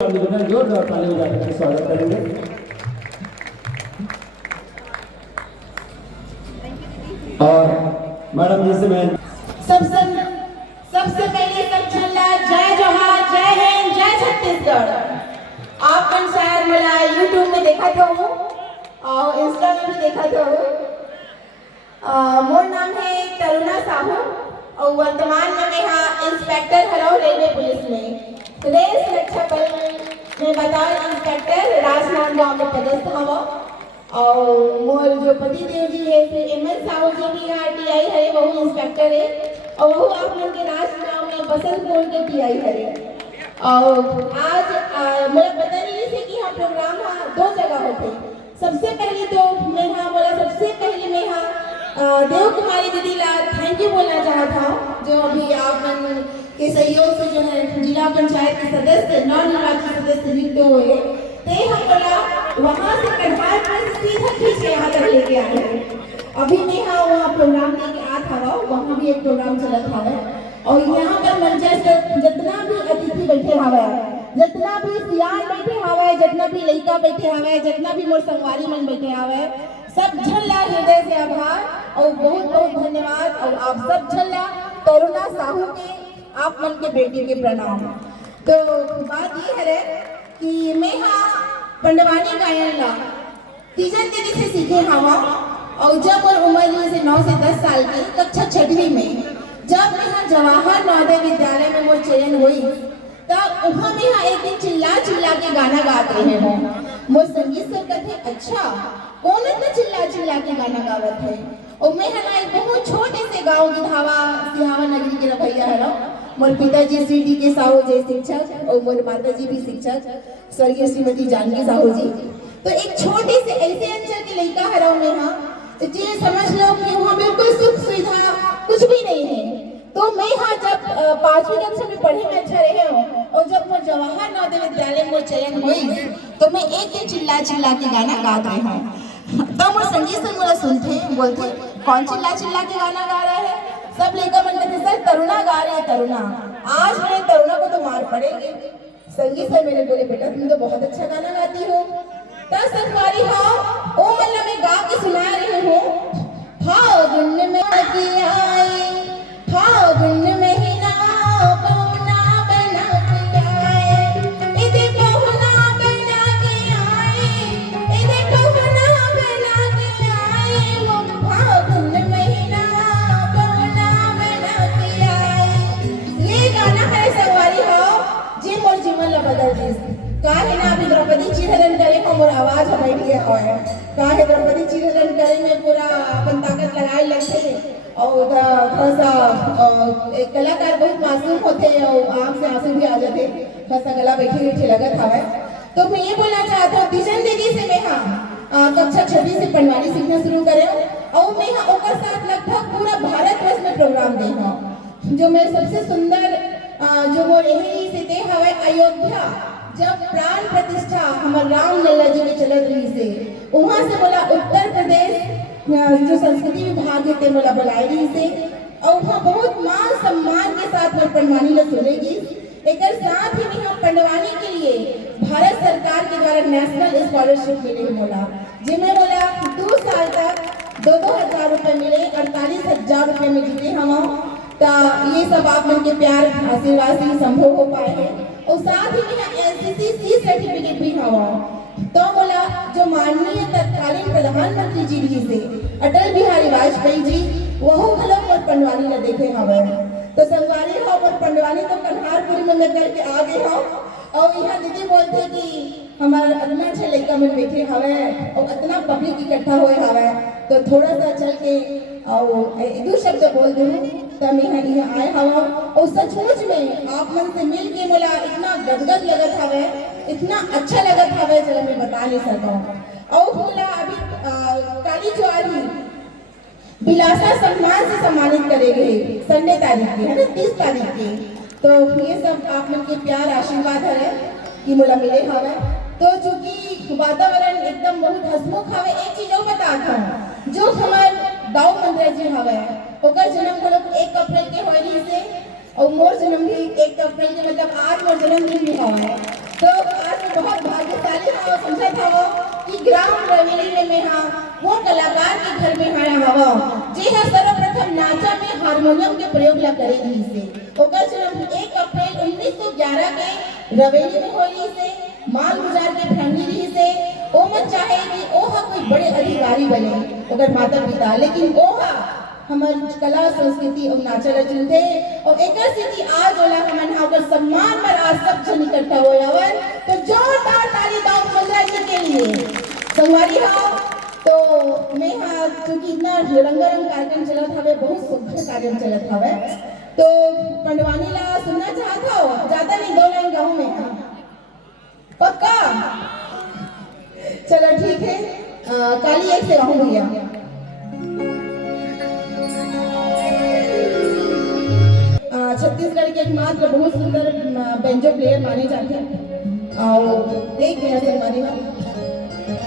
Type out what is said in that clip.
जोरदार ताली बजाकर स्वागत करेंगे। और मैडम जी से मैं सबसे पहले सब झल्ला जय जोहार, जय हिंद, जय छत्तीसगढ़। आप मन शायद मला यूट्यूब में देखा था और इंस्टा में भी देखा था। मोर नाम है तरुणा साहू और वर्तमान में मैं यहाँ इंस्पेक्टर हरौ रेलवे पुलिस में रेल सुरक्षा बल में बतौर इंस्पेक्टर राजनांदगांव में पदस्थ हवा। और मोर जो पति देव जी है श्री एमएस साहू जी भी यहाँ टीआई है, वह इंस्पेक्टर है और वह आप लोग के राजनांदगांव में बसंतपुर के टीआई है। और आज मुझे पता नहीं थी कि यहाँ प्रोग्राम दो जगह होते। सबसे पहले तो मैं यहाँ बोला सबसे पहले मैं यहाँ देव कुमारी दीदी ला थैंक यू बोलना चाहता हूँ, जो अभी आप मन के सहयोग से जो है जिला पंचायत के सदस्य नवनिर्वाचित सदस्य नियुक्त हुए ते हम बोला वहाँ से कन्हार पर सीधा खींच के यहाँ तक लेके आए हैं। अभी मैं यहाँ वहाँ प्रोग्राम लेके आ था, वहाँ भी एक प्रोग्राम चला था और यहाँ पर मंच जितना भी अतिथि बैठे हवा है, जितना भी सियान बैठे हवा है, जितना भी लड़का बैठे हवा है, जितना भी मोर संगवारी मन बैठे हवा है, सब झल्ला हृदय से आभार और बहुत बहुत धन्यवाद। और आप सब झल्ला तरुणा साहू के आप मन के बेटी के प्रणाम। तो बात ये है कि मैं यहाँ पंडवानी गायन ला तीजन दीदी से सीखे हवा और जब और उम्र से 9 से 10 साल की कक्षा 6वीं में जब मैं यहाँ जवाहर नवोदय विद्यालय में मोर चयन हुई तब वहाँ में यहाँ एक दिन चिल्ला चिल्ला के गाना गाते रहे हो। मोर संगीत सर कहते अच्छा कौन इतना चिल्ला चिल्ला के गाना गावत है। और मैं है एक बहुत छोटे से गाँव की सिहावा नगरी के रवैया है। मोर पिताजी सीडी के साहू जी शिक्षक और मोर माताजी भी शिक्षक स्वर्गीय श्रीमती जानकी साहू जी। तो एक छोटे से ऐसे अंचल के लड़का हराओ में यहाँ तो जी समझ लो कि वहाँ बिल्कुल सुख सुविधा कुछ भी नहीं है। तो मैं यहाँ जब 5वीं कक्षा में पढ़े में अच्छा रहे हो और जब मैं जवाहर नवोदय विद्यालय में चयन हुई तो मैं एक दिन चिल्ला चिल्ला के गाना गा रहे हूँ। तब वो संगीत से मुझे सुनते बोलते कौन चिल्ला चिल्ला के गाना गा रहा है। सब लेकर मन कहते सर तरुणा गा रहे हैं तरुणा, आज मेरे तरुणा को तो मार पड़ेगी। संगीत सर मेरे बोले बेटा तुम तो बहुत अच्छा गाना गाती हो। तब संगवारी हाँ ओ मतलब मैं गा के सुना रही हूँ। फागुन में आई फागुन महीना पहुना बना के आए इधे पहुना बना के आए इधे पहुना बना के आए वो फागुन महीना पहुना बना के आए। ये गाना है सवारी हो जी मोर जीवन ला बदल दी काहे ना अभी द्रौपदी चिरहरण करे को मोर आवाज बैठ गया है। काहे द्रौपदी चिरहरण करे में पूरा अपन ताकत लगाए लगते और थोड़ा सा एक कलाकार बहुत मासूम होते और आँख से आंसू भी आ जाते, थोड़ा सा गला बैठे बैठे लगत हवा। तो मैं ये बोलना चाहता हूँ तीजन दीदी से मैं हाँ कक्षा 6वीं से पंडवानी सीखना शुरू करे और मैं हाँ ओकर साथ लगभग पूरा भारतवर्ष में प्रोग्राम दे हूँ। जो मेरे सबसे सुंदर जो मोर यही से दे हवा अयोध्या जब प्राण प्रतिष्ठा हमारे राम लल्ला जी में चलत रही से वहाँ से बोला उत्तर प्रदेश जो संस्कृति विभाग है बोला बुलाई रही से और वहाँ बहुत मान सम्मान के साथ वो पंडवानी ला सुनेगी। एक साथ ही में हम पंडवानी के लिए भारत सरकार के द्वारा नेशनल स्कॉलरशिप मिले बोला जिनमें बोला 2 साल तक 2,000 रुपये मिले 48,000 रुपये में जीते हम। तो ये सब आप मन के प्यार आशीर्वाद से संभव हो पाए हैं और साथ ही में एनसीसी सर्टिफिकेट भी हवा। तो बोला जो माननीय तत्कालीन प्रधानमंत्री जी भी से अटल बिहारी वाजपेयी जी वह खलक और पंडवानी ला देखे हवा। तो संगवारी हो और पंडवानी तो कन्हारपुरी में मैं करके आ गए हो और यहाँ दीदी बोलते कि हमारा इतना अच्छा लड़का में बैठे हवा और इतना पब्लिक इकट्ठा हुए हवा तो थोड़ा सा चल के और 2 शब्द बोल दूँ तो मैं यहाँ आए हवा और सचमुच में आप मन से मिल के बोला इतना गदगद लगत हवा इतना अच्छा लगत हवा चलो मैं बता नहीं सकता। और बोला अभी काली ज्वारी बिलासा सम्मान से सम्मानित करेंगे संडे तारीख की है ना 30 तारीख की। तो ये सब आप मन के प्यार आशीर्वाद है कि मोला मिले हवा। तो चूंकि वातावरण एकदम बहुत हसमुख हवे एक चीज और बताता हूँ जो हमारे गाँव मंदिर जी हवा ओकर जन्म को लोग 1 अप्रैल के होली से और मोर जन्म भी 1 अप्रैल के मतलब आज मोर जन्मदिन भी हवा है। तो आज मैं बहुत भाग्यशाली हूँ समझा था वो कि ग्राम रवेली में हाँ वो कलाकार के घर में आया हवा जी हाँ सर्वप्रथम नाचा में हारमोनियम के प्रयोग ला करे रही से ओकर जन्म 1 अप्रैल 1911 के रवेली में होली से माल गुजार के फैमिली रही से ओ मत चाहे कि ओहा कोई बड़े अधिकारी बने ओकर माता पिता लेकिन ओहा हमार कला संस्कृति और नाचल चलते और एक स्थिति आज होला हमन हा ओकर सम्मान पर आज सब जन इकट्ठा हो जावन तो जोरदार ताली दाओ मंगला जी के लिए संगवारी हा तो मैं हा क्योंकि इतना रंगारंग कार्यक्रम चलत हवे बहुत सुंदर कार्यक्रम चलत हवे तो पंडवानी ला सुनना चाहत हो ज्यादा नहीं 2 लाइन गाऊं मैं पक्का चलो ठीक है काली एक से गाऊं भैया छत्तीसगढ़ के एकमात्र बहुत सुंदर बेंजो प्लेयर माने जाते हैं और एक मिनट से हमारी